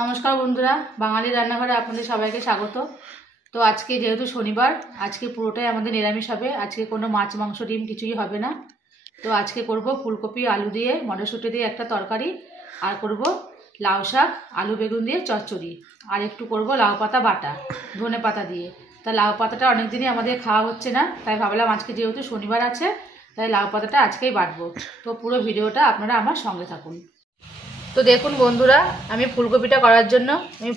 নমস্কার বন্ধুরা, বাঙালি রান্নাঘরে আপনাদের সবাইকে স্বাগত। তো আজকে যেহেতু শনিবার, আজকে পুরোটাই আমাদের নিরামিষ হবে। আজকে কোনো মাছ মাংস ডিম কিছুই হবে না। তো আজকে করব ফুলকপি আলু দিয়ে মটরশুঁটি দিয়ে একটা তরকারি, আর করব লাউ শাক আলু বেগুন দিয়ে চচ্চড়ি, আর একটু করব লাউ পাতা বাটা ধনে পাতা দিয়ে। তা লাউ পাতাটা অনেকদিনই আমাদের খাওয়া হচ্ছে না, তাই ভাবলাম আজকে যেহেতু শনিবার আছে তাই লাউ পাতাটা আজকেই বাটবো। তো পুরো ভিডিওটা আপনারা আমার সঙ্গে থাকুন। তো দেখুন বন্ধুরা, আমি ফুলকপিটা করার জন্য আমি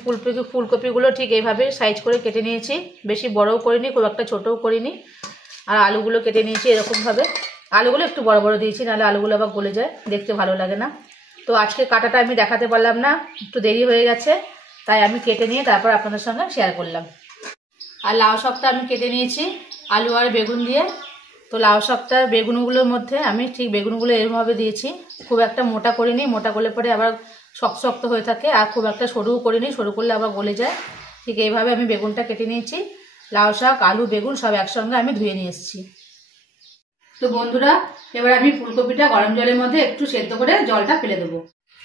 ফুলকপিগুলো ঠিক এইভাবে সাইজ করে কেটে নিয়েছি। বেশি বড়ও করিনি, খুব একটা ছোটও করিনি। আর আলুগুলো কেটে নিয়েছি এরকমভাবে। আলুগুলো একটু বড় বড় দিয়েছি, নাহলে আলুগুলো আবার গলে যায়, দেখতে ভালো লাগে না। তো আজকে কাটাটা আমি দেখাতে পারলাম না, একটু দেরি হয়ে গেছে, তাই আমি কেটে নিয়ে তারপর আপনাদের সঙ্গে শেয়ার করলাম। আর লাউ শাকটা আমি কেটে নিয়েছি আলু আর বেগুন দিয়ে। তো লাউ শাকটার বেগুনগুলোর মধ্যে আমি ঠিক বেগুনগুলো এরকমভাবে দিয়েছি, খুব একটা মোটা করিনি, মোটা করলে পরে আবার শক্ত শক্ত হয়ে থাকে। আর খুব একটা সরুও করিনি, সরু করলে আবার গলে যায়। ঠিক এইভাবে আমি বেগুনটা কেটে নিয়েছি। লাউ শাক আলু বেগুন সব একসঙ্গে আমি ধুয়ে নিয়ে এসেছি। তো বন্ধুরা, এবার আমি ফুলকপিটা গরম জলের মধ্যে একটু সেদ্ধ করে জলটা ফেলে দেবো।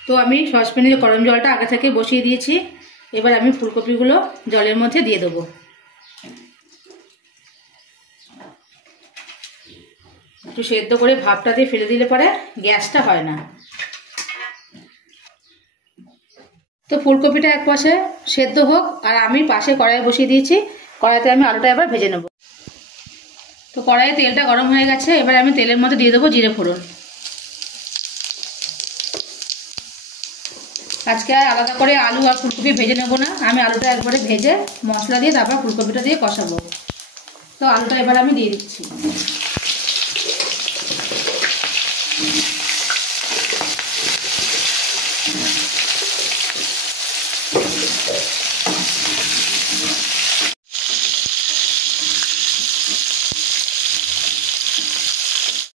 তো আমি সসপ্যানে গরম জলটা আগে থেকে বসিয়ে দিয়েছি। এবার আমি ফুলকপিগুলো জলের মধ্যে দিয়ে দেবো। একটু সেদ্ধ করে ভাপটা দিয়ে ফেলে দিলে পরে গ্যাসটা হয় না। তো ফুলকপিটা এক পাশে সেদ্ধ হোক, আর আমি পাশে কড়াই বসিয়ে দিয়েছি। কড়াইতে আমি আলুটা এবার ভেজে নেব। তো কড়াইয়ে তেলটা গরম হয়ে গেছে, এবার আমি তেলের মধ্যে দিয়ে দেবো জিরে ফোড়ন। আজকে আর আলাদা করে আলু আর ফুলকপি ভেজে নেব না, আমি আলুটা একবারে ভেজে মশলা দিয়ে তারপর ফুলকপিটা দিয়ে কষাবো। তো আলুটা এবার আমি দিয়ে দিচ্ছি।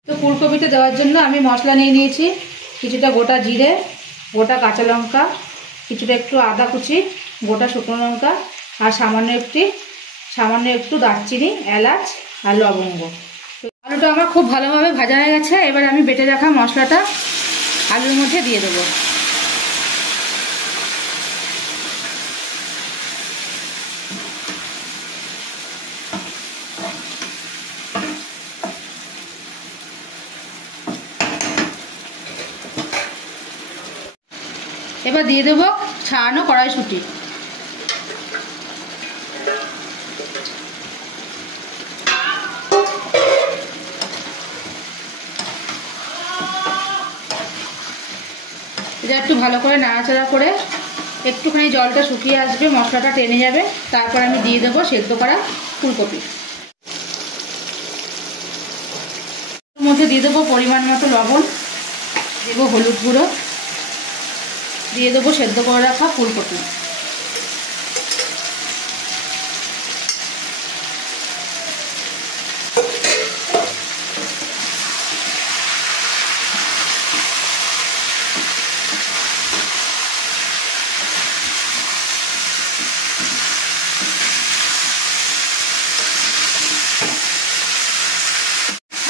তো ফুলকপিতে দেওয়ার জন্য আমি মশলা নিয়ে নিয়েছি, কিছুটা গোটা জিরে, গোটা কাঁচা লঙ্কা, কিছুটা একটু আদা কুচি, গোটা শুকনো লঙ্কা, আর সামান্য একটু দারচিনি, এলাচ আর লবঙ্গ। আলুটা আমার খুব ভালোভাবে ভাজা হয়ে গেছে। এবার আমি বেটে রাখা মশলাটা আলুর মধ্যে দিয়ে দেবো। এবার দিয়ে দেবো ছাড়ানো কড়াইশুঁটি। এটা একটু ভালো করে নাড়াচাড়া করে একটুখানি জলটা শুকিয়ে আসবে, মশলাটা টেনে যাবে, তারপর আমি দিয়ে দেবো সেদ্ধ করা ফুলকপি। এর মধ্যে দিয়ে দেবো পরিমাণ মতো লবণ, দেবো হলুদ গুঁড়ো, দিয়ে দেবো সেদ্ধ করে রাখা ফুলকপি।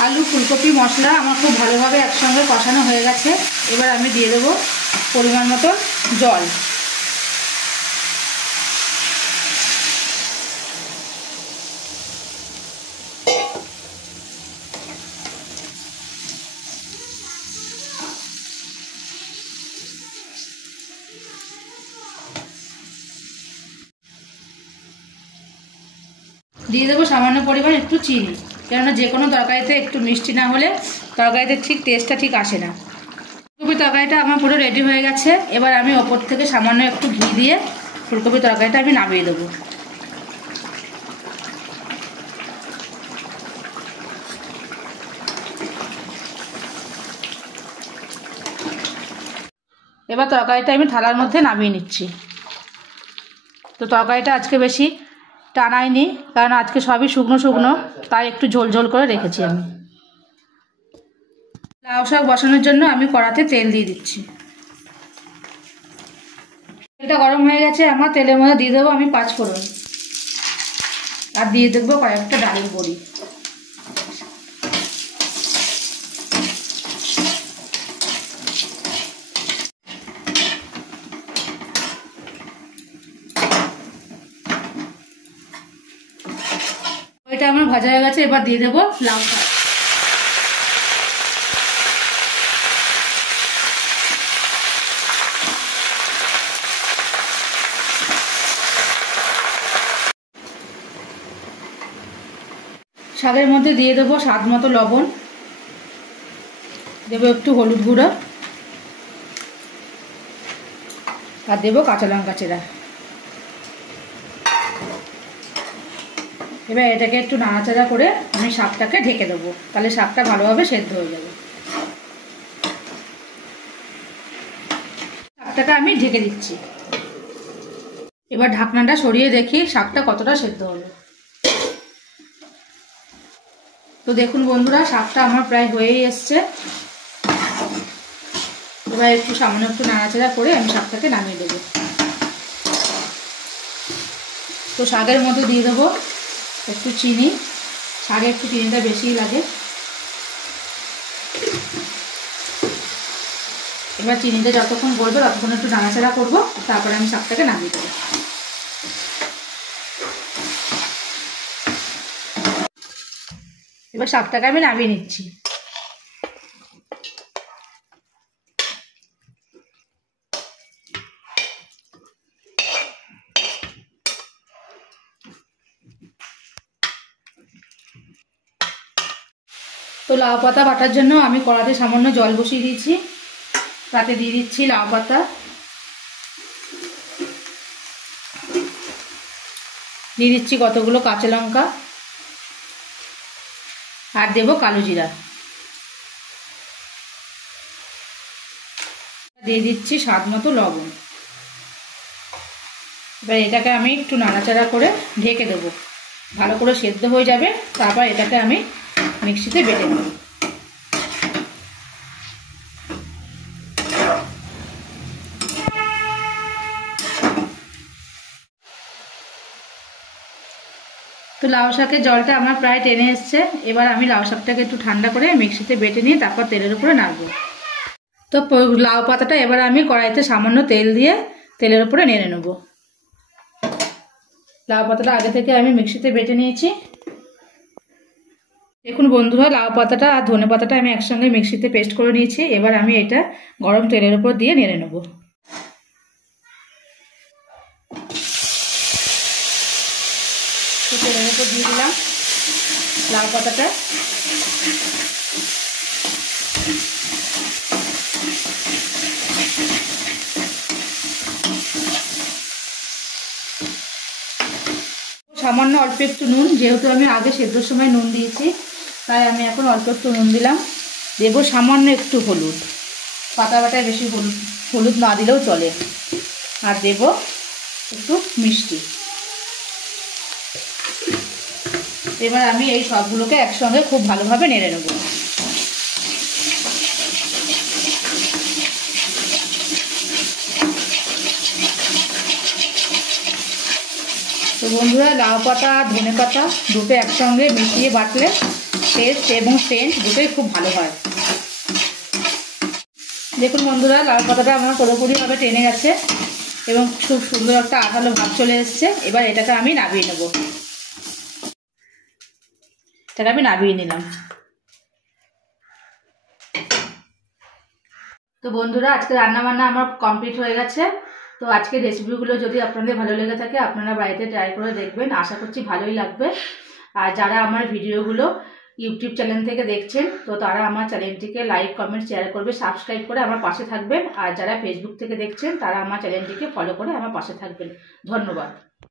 আলু ফুলকপি মশলা আমার খুব ভালোভাবে একসঙ্গে কষানো হয়ে গেছে। এবার আমি দিয়ে দেবো পরিমাণ মতো জল। দিয়ে দেবো সামান্য পরিমাণ একটু চিনি, কেননা যে কোনো তরকারিতে একটু মিষ্টি না হলে তরকারিতে ঠিক টেস্টটা ঠিক আসে না। ফুলকপি তরকারিটা আমার পুরো রেডি হয়ে গেছে। এবার আমি ওপর থেকে সামান্য একটু ঘি দিয়ে ফুলকপি তরকারিটা আমি নামিয়ে দেবো। এবার তরকারিটা আমি থালার মধ্যে নামিয়ে নিচ্ছি। তো তরকারিটা আজকে বেশি টানাইনি, কারণ আজকে সবই শুকনো শুকনো, তাই একটু ঝোল ঝোল করে রেখেছি আমি। লাউ শাক বসানোর জন্য আমি কড়াতে তেল দিয়ে দিচ্ছি। তেলটা গরম হয়ে গেছে আমার, তেলের মধ্যে দিয়ে দেবো আমি 5 ফোড়ন, আর দিয়ে দেবো কয়েকটা ডালের বড়ি। এটা আমার ভাজা হয়ে গেছে, এবার দিয়ে দেবো লাউ শাক। শাকের মধ্যে দিয়ে দেবো স্বাদ মতো লবণ, দেবো একটু হলুদ গুঁড়ো, আর দেবো কাঁচা লঙ্কা চেরা। এবার এটাকে একটু নাড়াচাড়া করে আমি শাকটাকে ঢেকে দেবো, তাহলে শাকটা ভালোভাবে সেদ্ধ হয়ে যাবে। শাকটাকে আমি ঢেকে দিচ্ছি। এবার ঢাকনাটা সরিয়ে দেখি শাকটা কতটা সেদ্ধ হলো। তো দেখুন বন্ধুরা, শাকটা আমার প্রায় হয়েই এসছে। এবার একটু সামান্য একটু নাড়াচাড়া করে আমি শাকটাকে নামিয়ে দেবো। তো শাকের মধ্যে দিয়ে দেবো একটু চিনি, শাকে একটু চিনিটা বেশিই লাগে। এবার চিনিটা যতক্ষণ গলবে ততক্ষণ একটু নাড়াচাড়া করবো, তারপরে আমি শাকটাকে নামিয়ে দেবো। এবার শাকটাকে আমি নামিয়ে নিচ্ছি। তো লাউ পাতা বাটার জন্য আমি কড়াতে সামান্য জল বসিয়ে দিয়েছি, তাতে দিয়ে দিচ্ছি লাউ পাতা, দিয়ে দিচ্ছি কতগুলো কাঁচা লঙ্কা, আর দেবো কালো জিরা, দিয়ে দিচ্ছি স্বাদ মতো লবণ। এবার এটাকে আমি একটু নাড়াচাড়া করে ঢেকে দেবো, ভালো করে সেদ্ধ হয়ে যাবে। তারপর এটাকে আমি মিক্সিতে বেটে নেব। তো লাউ শাকের জলটা আমার প্রায় টেনে এসছে। এবার আমি লাউ শাকটাকে একটু ঠান্ডা করে মিক্সিতে বেটে নিয়ে তারপর তেলের উপরে নাড়বো। তো লাউ পাতাটা এবার আমি কড়াইতে সামান্য তেল দিয়ে তেলের উপরে নেড়ে নেব। লাউ পাতাটা আগে থেকে আমি মিক্সিতে বেটে নিয়েছি। দেখুন বন্ধুরা, লাউ পাতাটা আর ধনে পাতাটা আমি একসঙ্গে মিক্সিতে পেস্ট করে নিয়েছি। এবার আমি এটা গরম তেলের উপর দিয়ে নেড়ে নেব। তেলের উপর দিয়ে দিলাম লাউ পাতাটা। সামান্য অল্প একটু নুন, যেহেতু আমি আগে সেদ্ধর সময় নুন দিয়েছি তাই আমি এখন অল্প একটু নুন দিলাম। দেবো সামান্য একটু হলুদ, পাতা বাটায় বেশি হলুদ না দিলেও চলে। আর দেবো একটু মিষ্টি। এবার আমি এই সবগুলোকে একসঙ্গে খুব ভালোভাবে নেড়ে নেব। তো বন্ধুরা, লাউ পাতা আর ধনে পাতা দুটো একসঙ্গে মিশিয়ে বাটলে টেস্ট এবং সেন্ট দুটোই খুব ভালো হয়। দেখুন বন্ধুরা, লাউ পাতাটা আমার পুরোপুরিভাবে টেনে গেছে এবং খুব সুন্দর একটা আঠালো ভাব চলে এসছে। এবার এটাকে আমি নামিয়ে নেব। এটাকে আমি নামিয়ে নিলাম। তো বন্ধুরা, আজকে রান্নাবান্না আমার কমপ্লিট হয়ে গেছে। তো আজকের রেসিপিগুলো যদি আপনাদের ভালো লেগে থাকে আপনারা বাড়িতে ট্রাই করে দেখবেন, আশা করছি ভালোই লাগবে। আর যারা আমার ভিডিওগুলো ইউটিউব চ্যানেল থেকে দেখছেন তো তারা আমার চ্যানেলটিকে লাইক, কমেন্ট, শেয়ার করবে, সাবস্ক্রাইব করে আমার পাশে থাকবেন। আর যারা ফেসবুক থেকে দেখছেন তারা আমার চ্যানেলটিকে ফলো করে আমার পাশে থাকবেন। ধন্যবাদ।